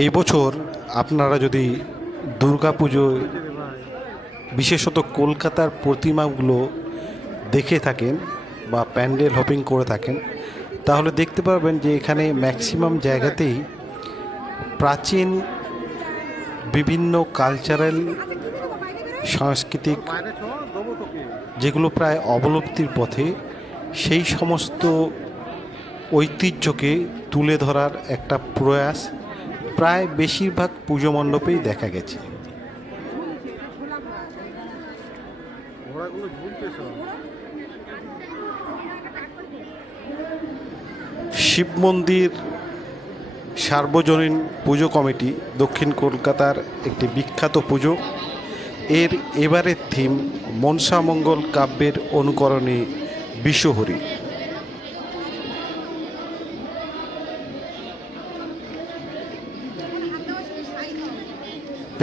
এই বছর আপনারা যদি দুর্গাপুজোয় বিশেষত কলকাতার প্রতিমাগুলো দেখে থাকেন বা প্যান্ডেল হপিং করে থাকেন, তাহলে দেখতে পারবেন যে এখানে ম্যাক্সিমাম জায়গাতেই প্রাচীন বিভিন্ন কালচারাল, সাংস্কৃতিক যেগুলো প্রায় অবলুপ্তির পথে, সেই সমস্ত ঐতিহ্যকে তুলে ধরার একটা প্রয়াস প্রায় বেশিরভাগ পুজো মণ্ডপেই দেখা গেছে। শিব মন্দির সার্বজনীন পুজো কমিটি দক্ষিণ কলকাতার একটি বিখ্যাত পুজো। এর এবারের থিম মনসামঙ্গল কাব্যের অনুকরণে বিশ্বহরি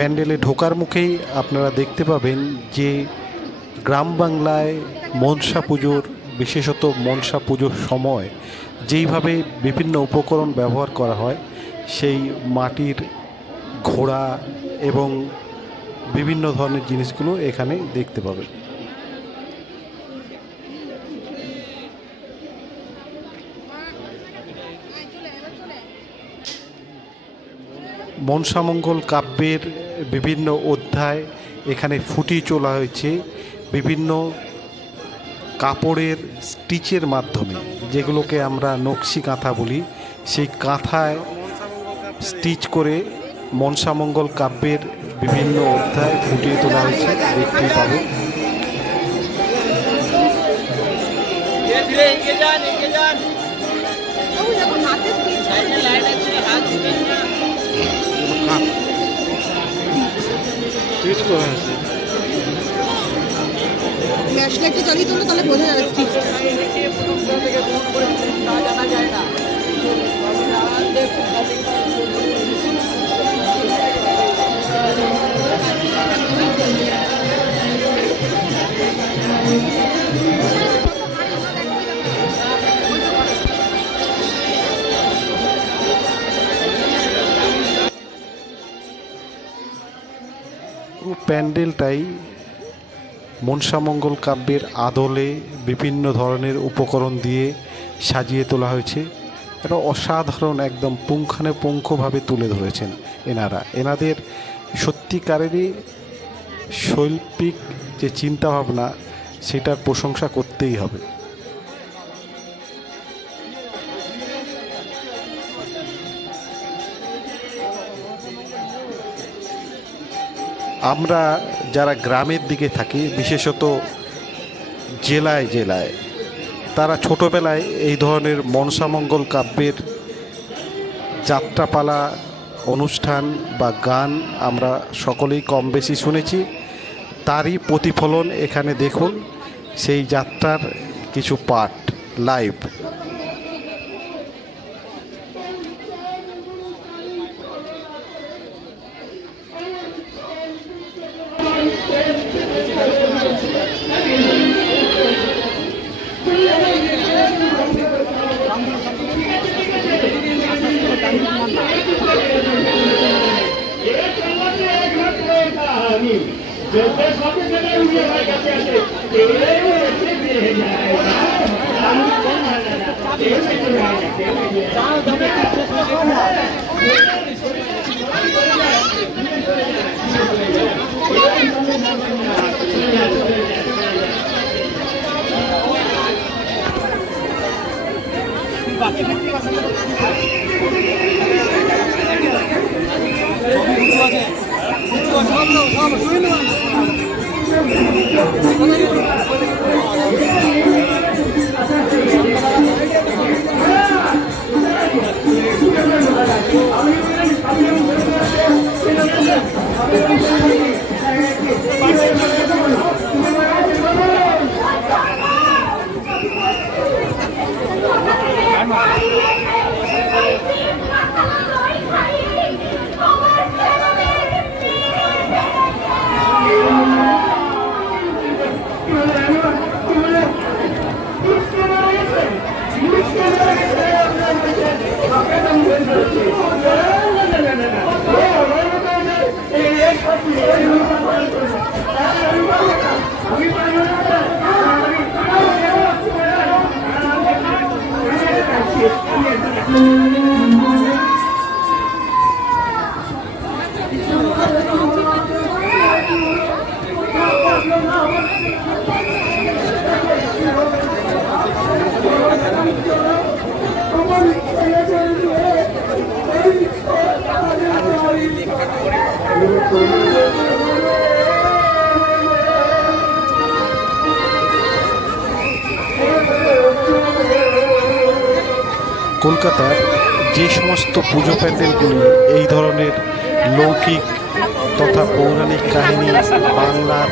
প্যান্ডেলে ঢোকার মুখেই আপনারা দেখতে পাবেন যে গ্রাম বাংলায় মনসা পুজোর, বিশেষত মনসা পুজোর সময় যেইভাবে বিভিন্ন উপকরণ ব্যবহার করা হয়, সেই মাটির ঘোড়া এবং বিভিন্ন ধরনের জিনিসগুলো এখানে দেখতে পাবেন। মনসামঙ্গল কাব্যের বিভিন্ন অধ্যায় এখানে ফুটিয়ে তোলা হয়েছে। বিভিন্ন কাপড়ের স্টিচের মাধ্যমে যেগুলোকে আমরা নকশি কাঁথা বলি সেই কাঁথায় স্টিচ করে মনসামঙ্গল কাব্যের বিভিন্ন অধ্যায় ফুটিয়ে তোলা হয়েছে দেখতেই পাবে। ধীরে সাইডে লাইন আছে দিবেন একটু চালিয়ে তুলো তাহলে বোঝা যাবে স্টিচ জানা যায় প্যান্ডেলটাই মনসামঙ্গল কাব্যের আদলে বিভিন্ন ধরনের উপকরণ দিয়ে সাজিয়ে তোলা হয়েছে। এটা অসাধারণ একদম পুঙ্খানুপুঙ্খভাবে তুলে ধরেছেন এনারা। এনাদের সত্যিকারেরই শৈল্পিক যে চিন্তাভাবনা, সেটার প্রশংসা করতেই হবে। আমরা যারা গ্রামের দিকে থাকি, বিশেষত জেলায় জেলায়, তারা ছোটোবেলায় এই ধরনের মনসামঙ্গল কাব্যের যাত্রাপালা, অনুষ্ঠান বা গান আমরা সকলেই কম বেশি শুনেছি। তারই প্রতিফলন এখানে দেখুন, সেই যাত্রার কিছু পার্ট লাইভ સ્વામી જોતા સ્વામી કદાચ વિજયભાઈ કરતા છે. એવું એટલે ફેર જાય কলকাতার যে সমস্ত পুজো প্যান্ডেলগুলি এই ধরনের লৌকিক তথা পৌরাণিক কাহিনী বাংলার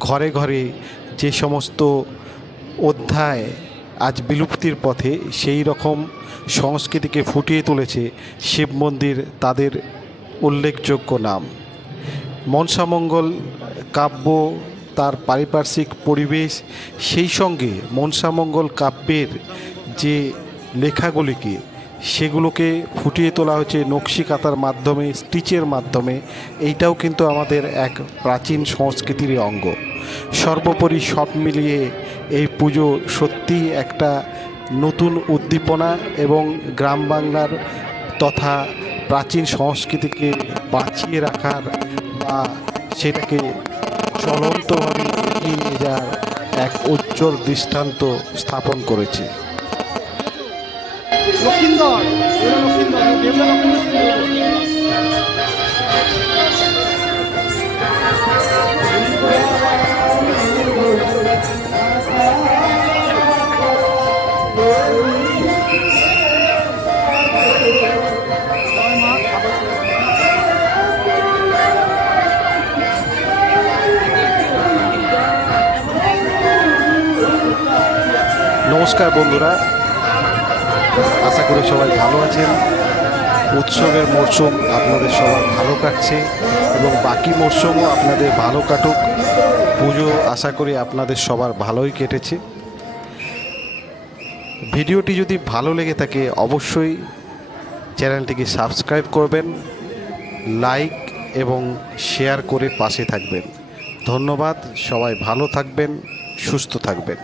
ঘরে ঘরে যে সমস্ত অধ্যায় আজ বিলুপ্তির পথে সেই রকম সংস্কৃতিকে ফুটিয়ে তুলেছে শিব মন্দির, তাদের উল্লেখযোগ্য নাম। মনসামঙ্গল কাব্য, তার পারিপার্শ্বিক পরিবেশ, সেই সঙ্গে মনসামঙ্গল কাব্যের যে লেখাগুলিকে সেগুলোকে ফুটিয়ে তোলা হচ্ছে নকশি কাতার মাধ্যমে, স্টিচের মাধ্যমে। এইটাও কিন্তু আমাদের এক প্রাচীন সংস্কৃতির অঙ্গ। সর্বোপরি সব মিলিয়ে এই পুজো সত্যিই একটা নতুন উদ্দীপনা এবং গ্রাম বাংলার তথা প্রাচীন সংস্কৃতিকে বাঁচিয়ে রাখার বা সেটাকে চলন্তভাবে এগিয়ে নিয়ে যাওয়ার এক উজ্জ্বল দৃষ্টান্ত স্থাপন করেছে। নমস্কার বন্ধুরা আশা করি সবাই ভালো আছেন। উৎসবের মরশুম আপনাদের সবার ভালো কাটছে এবং বাকি মরশুমও আপনাদের ভালো কাটুক। পুজো আশা করি আপনাদের সবার ভালোই কেটেছে। ভিডিওটি যদি ভালো লেগে থাকে অবশ্যই চ্যানেলটিকে সাবস্ক্রাইব করবেন, লাইক এবং শেয়ার করে পাশে থাকবেন। ধন্যবাদ, সবাই ভালো থাকবেন, সুস্থ থাকবেন।